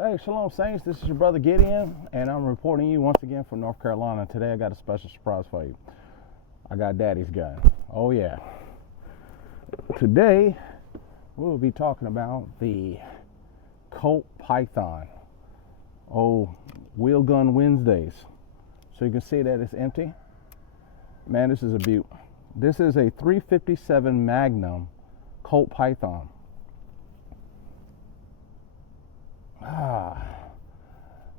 Hey, Shalom Saints, this is your brother Gideon, and I'm reporting you once again from North Carolina. Today I got a special surprise for you. I got Daddy's gun. Oh yeah. Today we'll be talking about the Colt Python. Oh, Wheel Gun Wednesdays. So you can see that it's empty. Man, this is a beaut. This is a 357 Magnum Colt Python.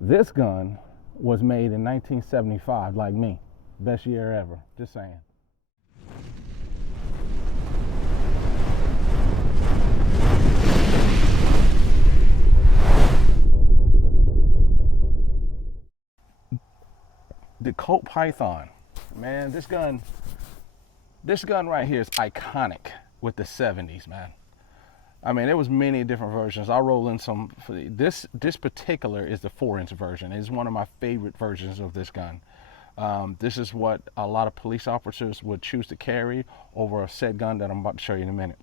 This gun was made in 1975, like me. Best year ever, just saying. The Colt Python, man, this gun right here is iconic with the 70s, man. I mean, there was many different versions. I'll roll in some. This particular is the 4-inch version. It's one of my favorite versions of this gun. This is what a lot of police officers would choose to carry over a said gun that I'm about to show you in a minute.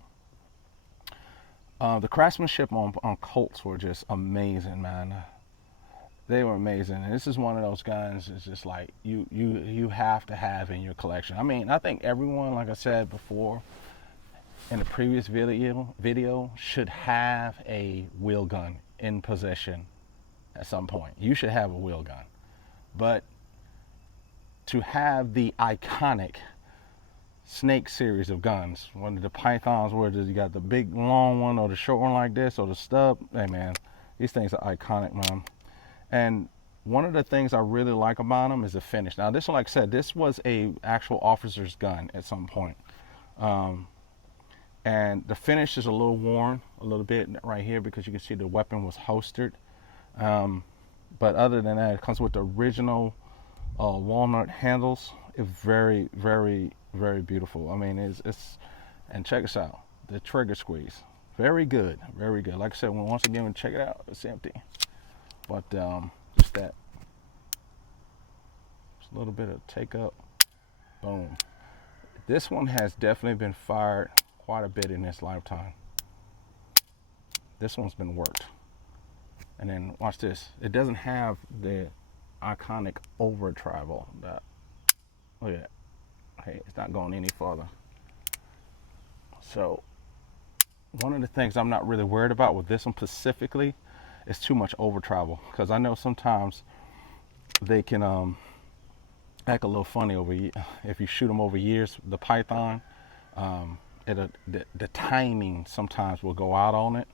The craftsmanship on Colts were just amazing, man. They were amazing. And this is one of those guns. It's just like you have to have in your collection. I mean, I think everyone, like I said before, in the previous video should have a wheel gun in possession at some point. You should have a wheel gun. But to have the iconic Snake series of guns, one of the Pythons where you got the big long one or the short one like this or the stub, hey man, these things are iconic, man. And one of the things I really like about them is the finish. Now this one, like I said, this was a actual officer's gun at some point. And the finish is a little worn a little bit right here because you can see the weapon was holstered. But other than that, it comes with the original walnut handles. It's very, very, very beautiful. I mean, it's and check this out. The trigger squeeze. Very good, very good. Like I said, once again, check it out. It's empty. But just that. Just a little bit of take up. Boom. This one has definitely been fired quite a bit in this lifetime. This one's been worked. And then watch this. It doesn't have the iconic over travel. Look at that. Hey, it's not going any farther. So one of the things I'm not really worried about with this one specifically is too much over travel, because I know sometimes they can act a little funny if you shoot them over years. The Python, the timing sometimes will go out on it,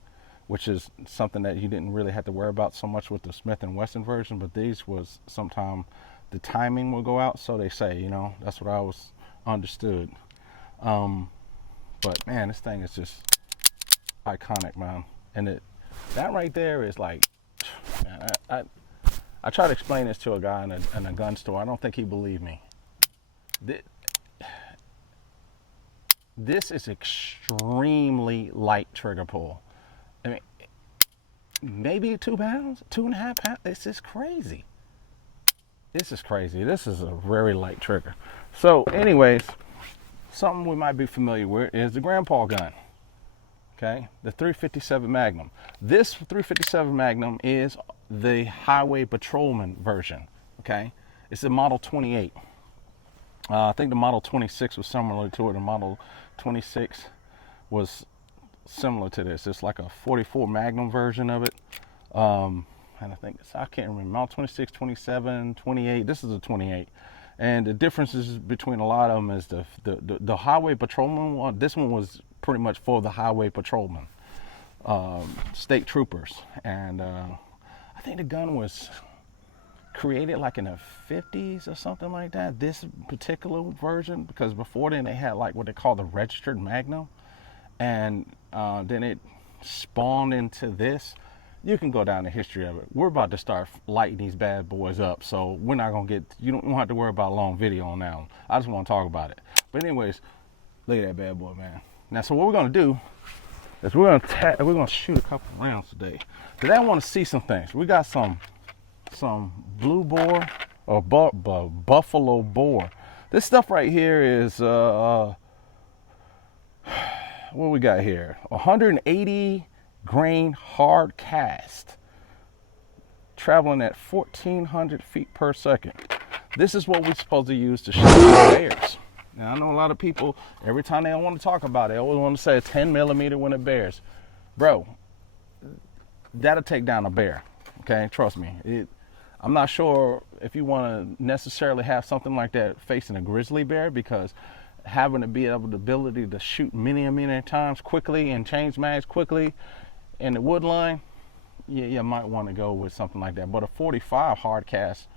which is something that you didn't really have to worry about so much with the Smith & Wesson version, but these was sometimes the timing will go out, so they say, you know, that's what I was understood. But man, this thing is just iconic, man. And that right there is like, man, I try to explain this to a guy in a gun store. I don't think he believed me. This is extremely light trigger pull. I mean, maybe 2 pounds, 2.5 pounds. This is crazy. This is crazy. This is a very light trigger. So anyways, something we might be familiar with is the grandpa gun. Okay, the 357 Magnum. This 357 Magnum is the highway patrolman version. Okay, it's the model 28. I think the model 26 was similar to it. The model 26 was similar to this. It's like a 44 Magnum version of it. And I think I can't remember. Model 26, 27, 28. This is a 28. And the differences between a lot of them is the highway patrolman one. This one was pretty much for the highway patrolman, state troopers. And I think the gun was created like in the 50s or something like that, this particular version, because before then they had like what they call the registered Magnum, and then it spawned into this. You can go down the history of it. We're about to start lighting these bad boys up, so we're not gonna get, you don't have to worry about a long video on that one. I just want to talk about it. But anyways, look at that bad boy, man. Now, so what we're gonna do is we're gonna shoot a couple rounds today, because I want to see some things. We got some blue boar or buffalo boar. This stuff right here is what we got here, 180 grain hard cast traveling at 1,400 feet per second. This is what we're supposed to use to shoot bears. Now, I know a lot of people, every time they want to talk about it, they always want to say a 10 millimeter when it bears. Bro, that'll take down a bear, okay? Trust me. I'm not sure if you want to necessarily have something like that facing a grizzly bear, because having to be able the ability to shoot many times quickly and change mags quickly in the wood line, you might want to go with something like that. But a 45 hard cast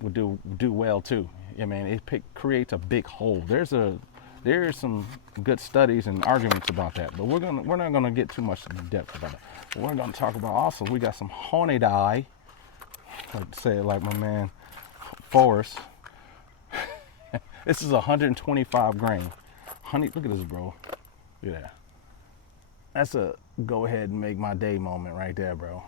would do well too. I mean, it creates a big hole. There's some good studies and arguments about that, but we're not gonna get too much in depth about it. But we're gonna talk about also, we got some horned eye, like say it like my man Forrest. This is 125 grain. Honey, look at this, bro. Look at that. That's a go ahead and make my day moment right there, bro.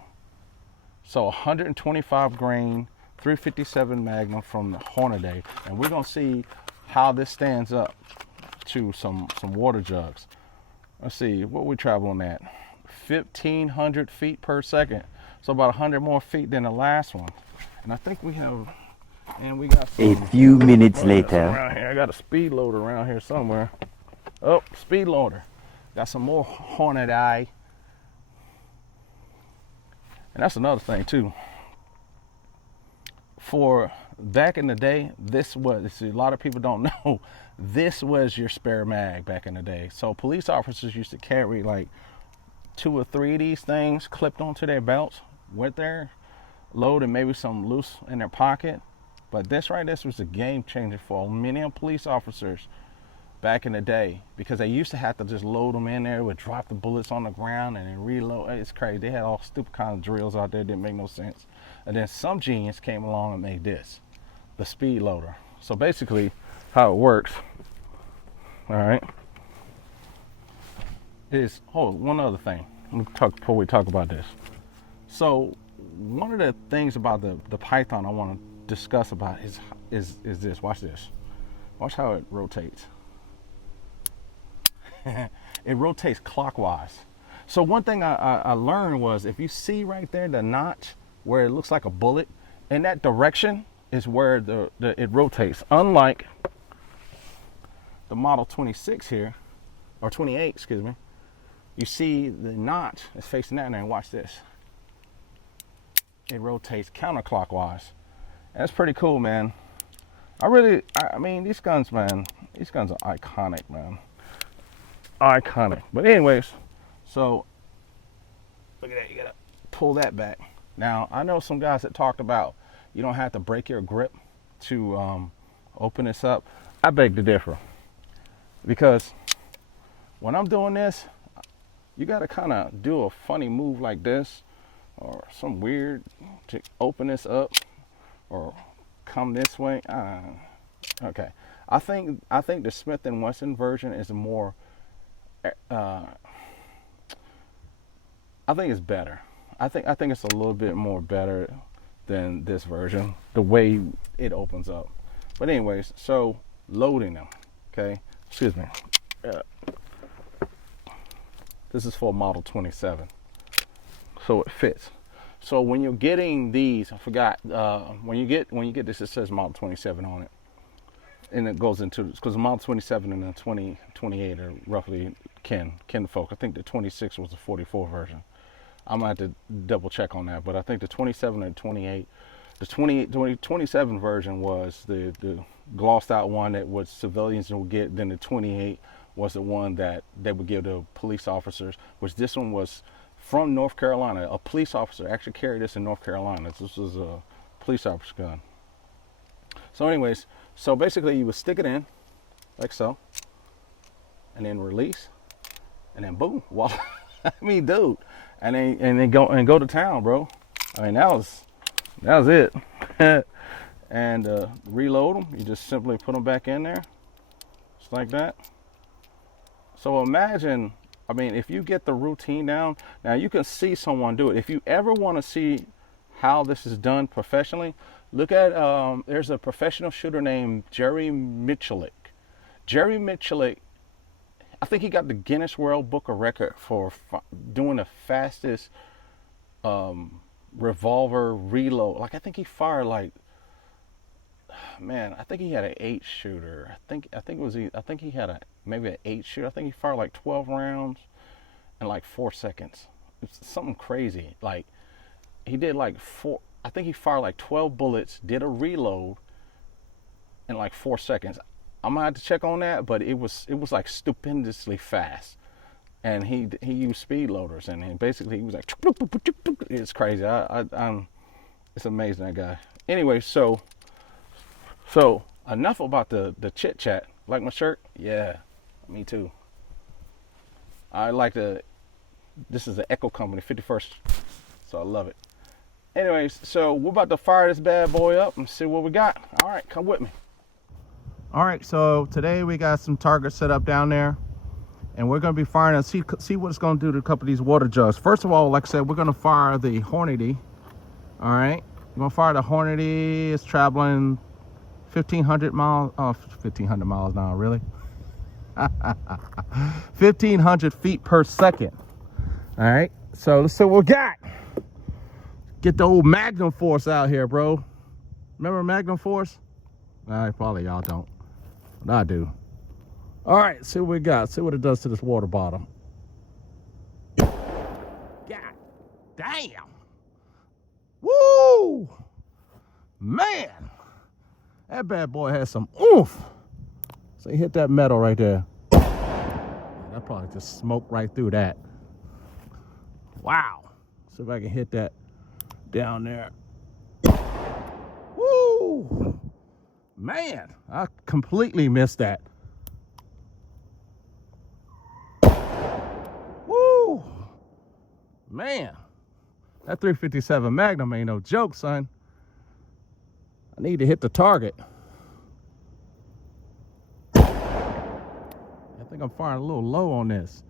So 125 grain, 357 Magnum from the Hornady, and we're gonna see how this stands up to some water jugs. Let's see what we traveling at. 1,500 feet per second, so about 100 more feet than the last one. And I think we have, and we got some, a few minutes later. around here. I got a speed loader around here somewhere. Oh, speed loader. Got some more hornet eye. And that's another thing too. For back in the day, this was, see, a lot of people don't know, this was your spare mag back in the day. So police officers used to carry like 2 or 3 of these things clipped onto their belts with their load, and maybe some loose in their pocket. But this was a game changer for many police officers back in the day, because they used to have to just load them in there, would drop the bullets on the ground and then reload. It's crazy. They had all stupid kind of drills out there, didn't make no sense. And then some genius came along and made this, the speed loader. So basically how it works, all right, is, oh, one other thing before we talk about this. So one of the things about the Python I want to discuss about is this. Watch this. Watch how it rotates. It rotates clockwise. So one thing I learned was, if you see right there the notch where it looks like a bullet, in that direction is where it rotates. Unlike the Model 26 here, or 28, excuse me, you see the notch is facing that, and watch this. It rotates counterclockwise. And that's pretty cool, man. I mean, these guns, man, these guns are iconic, man. Iconic. But anyways, so look at that. You gotta pull that back. Now, I know some guys that talked about you don't have to break your grip to open this up. I beg to differ, because when I'm doing this, you gotta kind of do a funny move like this, or some weird to open this up, or come this way. Okay, I think the Smith & Wesson version is a more I think it's better. I think it's a little bit more better than this version, the way it opens up. But anyways, so loading them, okay? Excuse me. This is for Model 27, so it fits. So when you're getting these, I forgot, when you get this, it says Model 27 on it. And it goes into, because the Model 27 and the 2028 are roughly kinfolk. I think the 26 was the 44 version. I'm gonna have to double check on that, but I think the 27 and 28, the 27 version was the glossed out one that was civilians would get. Then the 28 was the one that they would give to police officers, which this one was from North Carolina. A police officer actually carried this in North Carolina. This was a police officer's gun. So anyways, so basically you would stick it in like so, and then release, and then boom, voila. I mean, dude, and then go to town, bro. I mean, that was it. And reload them. You just simply put them back in there, just like that. So imagine, I mean, if you get the routine down, now you can see someone do it. If you ever want to see how this is done professionally, look at, there's a professional shooter named Jerry Michalik. Jerry Michalik, I think he got the Guinness World Book of Record for doing the fastest revolver reload. Like I think he fired like, man, I think he had an 8 shooter. I think he had a maybe an 8 shooter. I think he fired like 12 rounds in like 4 seconds. It's something crazy. Like he did like four. I think he fired like 12 bullets, did a reload in like 4 seconds. I'm gonna have to check on that, but it was like stupendously fast. And he used speed loaders, and basically he was like, it's crazy. It's amazing, that guy. Anyway, so enough about the chit chat. Like my shirt? Yeah, me too. I like this is the Echo Company 51st, so I love it. Anyways, so we're about to fire this bad boy up and see what we got. All right, come with me. All right, so today we got some targets set up down there, and we're going to be firing and see what it's going to do to a couple of these water jugs. First of all, like I said, we're going to fire the Hornady. All right, we're going to fire the Hornady. It's traveling 1,500 miles. Oh, 1,500 miles now, really? 1,500 feet per second. All right, so let's see what we got. Get the old Magnum Force out here, bro. Remember Magnum Force? Probably y'all don't, but I do. All right, see what we got. See what it does to this water bottom. God damn. Woo! Man, that bad boy has some oomph. So he hit that metal right there. That probably just smoked right through that. Wow. See if I can hit that down there. Woo! Man, I completely missed that. Woo! Man, that 357 Magnum ain't no joke, son. I need to hit the target. I think I'm firing a little low on this.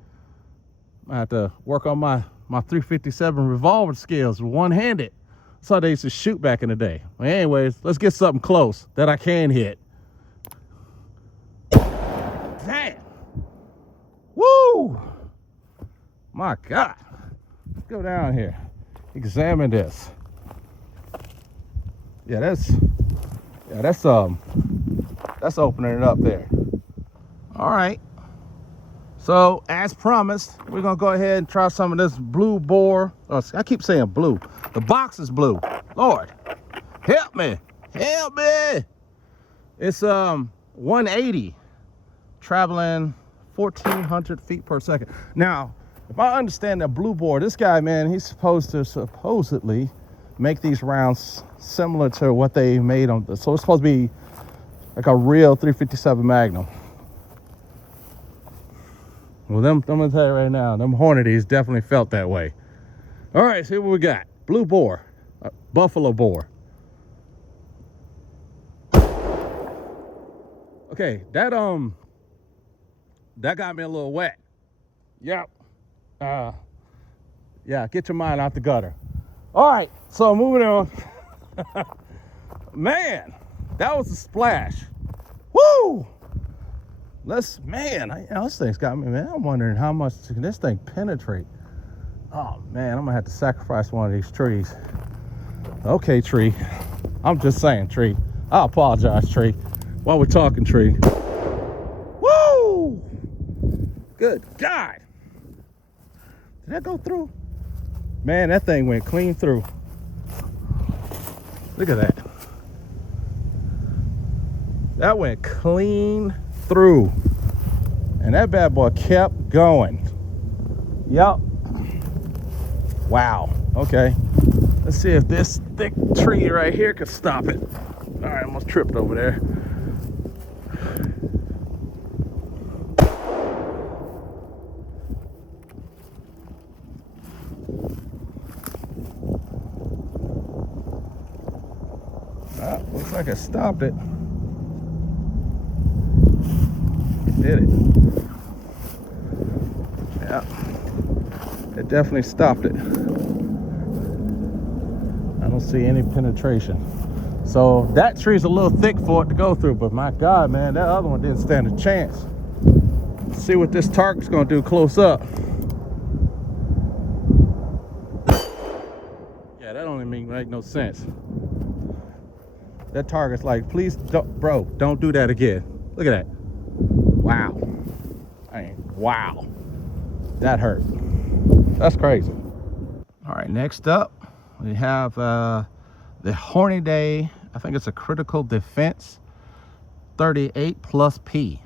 I have to work on my 357 revolver skills one-handed. That's how they used to shoot back in the day. Well, anyways, let's get something close that I can hit. Damn. Woo! My God. Let's go down here. Examine this. Yeah, that's opening it up there. All right. So, as promised, we're going to go ahead and try some of this blue bore. Oh, I keep saying blue. The box is blue. Lord, help me. Help me. It's 180, traveling 1,400 feet per second. Now, if I understand that blue bore, this guy, man, he's supposed to supposedly make these rounds similar to what they made on so it's supposed to be like a real 357 Magnum. Well, I'm gonna tell you right now, them Hornadies definitely felt that way. All right, see what we got. Blue bore, buffalo bore. Okay, that got me a little wet. Yep. Yeah, get your mind out the gutter. All right, so moving on. Man, that was a splash. Woo! This thing's got me, man. I'm wondering how much can this thing penetrate. Oh man, I'm gonna have to sacrifice one of these trees. Okay, tree. I'm just saying, tree. I apologize, tree. While we're talking, tree. Woo! Good God. Did that go through? Man, that thing went clean through. Look at that. That went clean through. And that bad boy kept going. Yep. Wow. Okay. Let's see if this thick tree right here could stop it. All right, I almost tripped over there. Looks like it stopped it. Did it? Yeah. It definitely stopped it. I don't see any penetration. So that tree's a little thick for it to go through, but my God, man, that other one didn't stand a chance. Let's see what this target's gonna do close up. Yeah, that don't even make no sense. That target's like, please don't, bro, don't do that again. Look at that. Wow. I mean, wow. That hurt. That's crazy. All right, next up, we have the Hornady. I think it's a critical defense 38 plus P.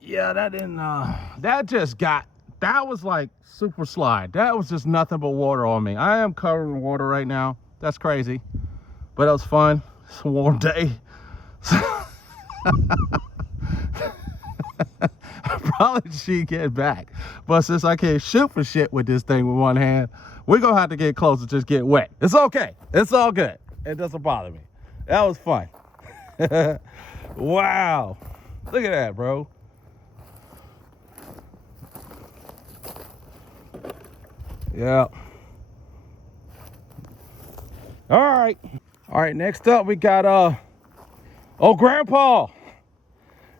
Yeah, that didn't, that was like super slide. That was just nothing but water on me. I am covered in water right now. That's crazy. But it was fun. It's a warm day. I probably should get back. But since I can't shoot for shit with this thing with one hand, we're going to have to get close and just get wet. It's okay. It's all good. It doesn't bother me. That was fun. Wow. Look at that, bro. Yeah. All right. All right, next up we got Grandpa.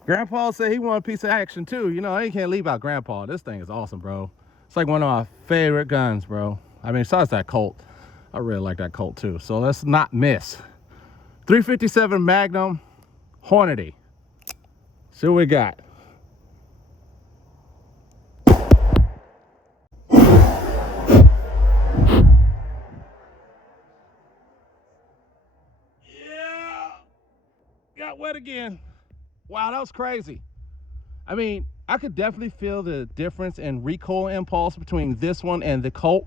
Grandpa said he wanted a piece of action too. You know, you can't leave out Grandpa. This thing is awesome, bro. It's like one of my favorite guns, bro. I mean, besides that Colt, I really like that Colt too. So let's not miss. 357 Magnum Hornady. See what we got. Yeah, got wet again. Wow, that was crazy. I mean, I could definitely feel the difference in recoil impulse between this one and the Colt.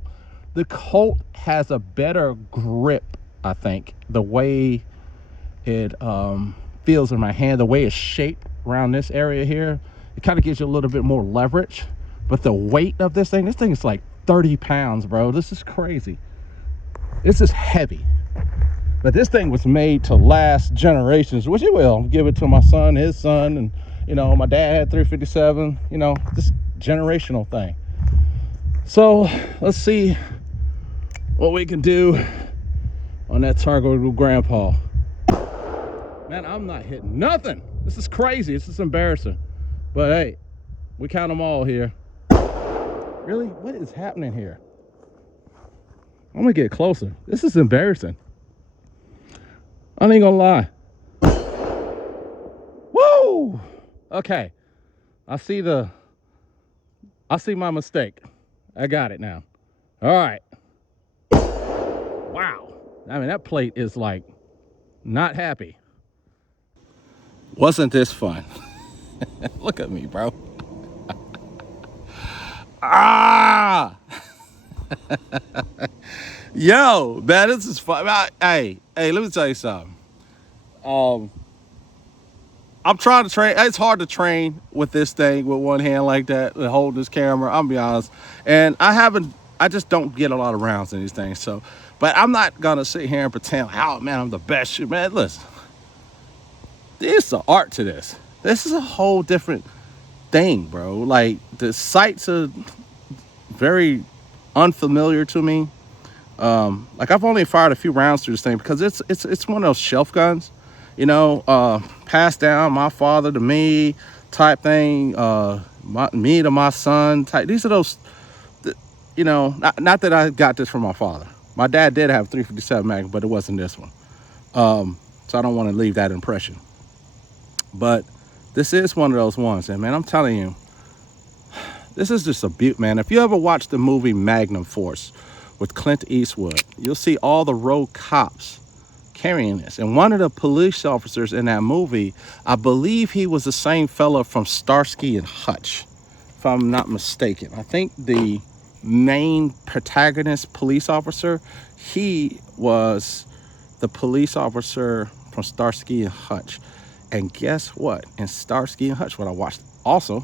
The Colt has a better grip, I think. The way it feels in my hand, the way it's shaped around this area here, it kind of gives you a little bit more leverage. But the weight of this thing is like 30 pounds, bro. This is crazy. This is heavy. But this thing was made to last generations, which it will. Give it to my son, his son, and you know, my dad had 357, you know, this generational thing. So let's see what we can do on that target with Grandpa. Man, I'm not hitting nothing. This is crazy. This is embarrassing. But hey, we count them all here. Really? What is happening here? I'm gonna get closer. This is embarrassing. I ain't gonna lie. Woo! Okay. I see my mistake. I got it now. All right. Wow. I mean, that plate is like not happy. Wasn't this fun? Look at me, bro. Ah! Yo, man, this is fun. Hey, let me tell you something. I'm trying to train. It's hard to train with this thing with one hand like that and hold this camera. I'm gonna be honest. And I just don't get a lot of rounds in these things. So, but I'm not gonna sit here and pretend, oh man, I'm the best shooter. Man, listen, there's an art to this. This is a whole different thing, bro. Like the sights are very unfamiliar to me. Like I've only fired a few rounds through this thing because it's one of those shelf guns, you know, passed down my father to me type thing, me to my son type. These are those, you know, not that I got this from my father. My dad did have 357 Magnum, but it wasn't this one. So I don't want to leave that impression. But this is one of those ones, and man, I'm telling you, this is just a beaut, man. If you ever watched the movie Magnum Force with Clint Eastwood, you'll see all the road cops carrying this. And one of the police officers in that movie, I believe he was the same fella from Starsky and Hutch, if I'm not mistaken. I think the main protagonist police officer, he was the police officer from Starsky and Hutch. And guess what? In Starsky and Hutch, what I watched also,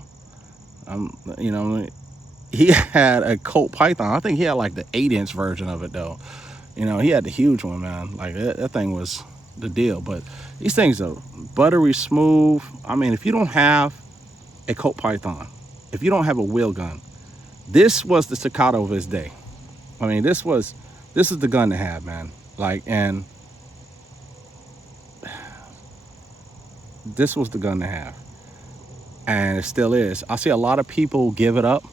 you know, he had a Colt Python. I think he had like the 8-inch version of it though. You know, he had the huge one, man. Like that thing was the deal. But these things are buttery smooth. I mean, if you don't have a Colt Python, if you don't have a wheel gun, this was the staccato of his day. I mean, this is the gun to have, man. Like, and this was the gun to have. And it still is. I see a lot of people give it up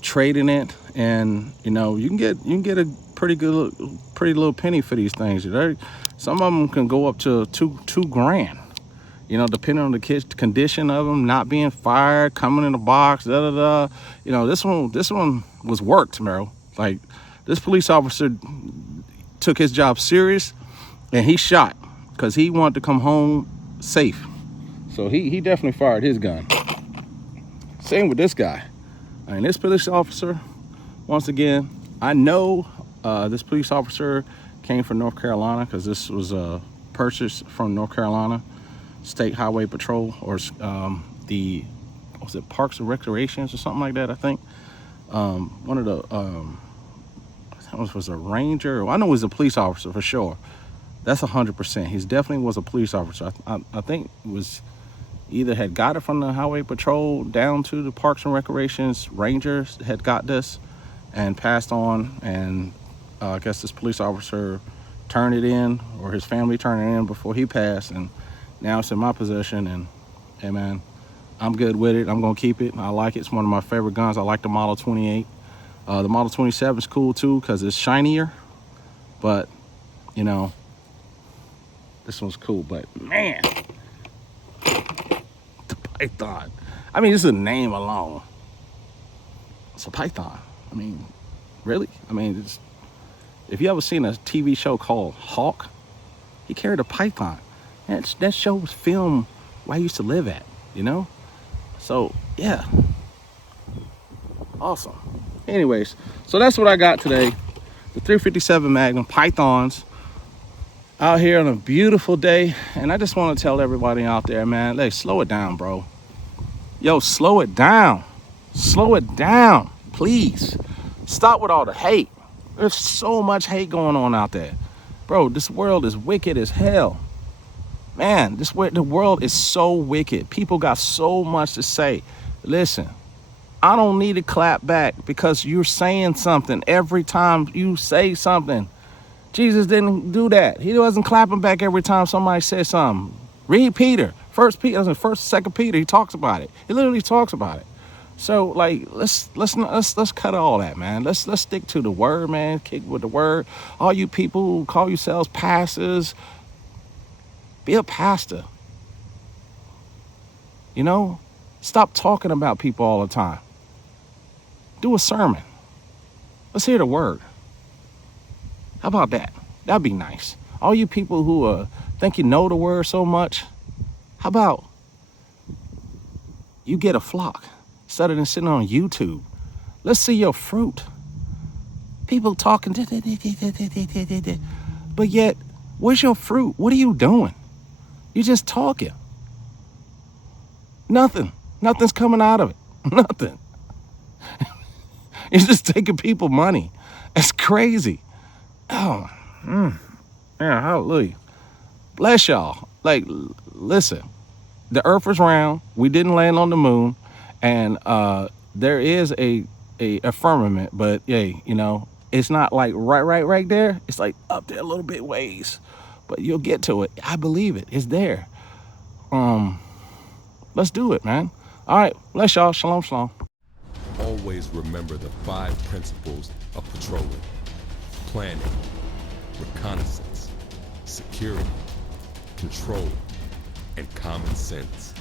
trading it, and you know, you can get a pretty little penny for these things. Some of them can go up to two grand. You know, depending on the condition of them, not being fired, coming in a box, da da da. You know, this one was worked, Merrill. Like, this police officer took his job serious, and he shot because he wanted to come home safe. So he definitely fired his gun. Same with this guy. I mean, this police officer, once again, I know this police officer came from North Carolina, because this was purchased from North Carolina State Highway Patrol, or the, was it Parks and Recreations or something like that, I think. One of the, I think it was a ranger. I know he was a police officer for sure. That's 100%. He definitely was a police officer. I think it was either had got it from the Highway Patrol down to the Parks and Recreations Rangers had got this and passed on, and I guess this police officer turned it in, or his family turned it in before he passed, and now it's in my possession. And hey man, I'm good with it. I'm gonna keep it. I like it. It's one of my favorite guns. I like the Model 28. The Model 27 is cool too, because it's shinier, but you know, this one's cool. But man, the Python, I mean, just the name alone, it's a Python. I mean, really? I mean, if you ever seen a TV show called Hawk, he carried a Python. That show was filmed where I used to live at, you know? So, yeah. Awesome. Anyways, so that's what I got today. The 357 Magnum Pythons out here on a beautiful day. And I just want to tell everybody out there, man, hey, slow it down, bro. Yo, slow it down. Slow it down, please. Stop with all the hate. There's so much hate going on out there. Bro, this world is wicked as hell. Man, the world is so wicked. People got so much to say. Listen, I don't need to clap back because you're saying something every time you say something. Jesus didn't do that. He wasn't clapping back every time somebody said something. Read Peter, First, 2nd Peter. He talks about it. He literally talks about it. So like, let's cut all that, man. Let's stick to the word, man. Kick with the word. All you people who call yourselves pastors, be a pastor. You know, stop talking about people all the time. Do a sermon. Let's hear the word. How about that? That'd be nice. All you people who think you know the word so much, how about you get a flock instead of sitting on YouTube? Let's see your fruit. People talking, but yet, where's your fruit? What are you doing? You're just talking. Nothing's coming out of it. Nothing. You're just taking people money. It's crazy. Oh, man, hallelujah. Bless y'all. Like, listen, the earth is round. We didn't land on the moon. And there is a firmament, but hey, you know, it's not like right there. It's like up there a little bit ways, but you'll get to it. I believe it. It's there. Let's do it, man. All right, bless y'all. Shalom, shalom. Always remember the 5 principles of patrolling: planning, reconnaissance, security, control, and common sense.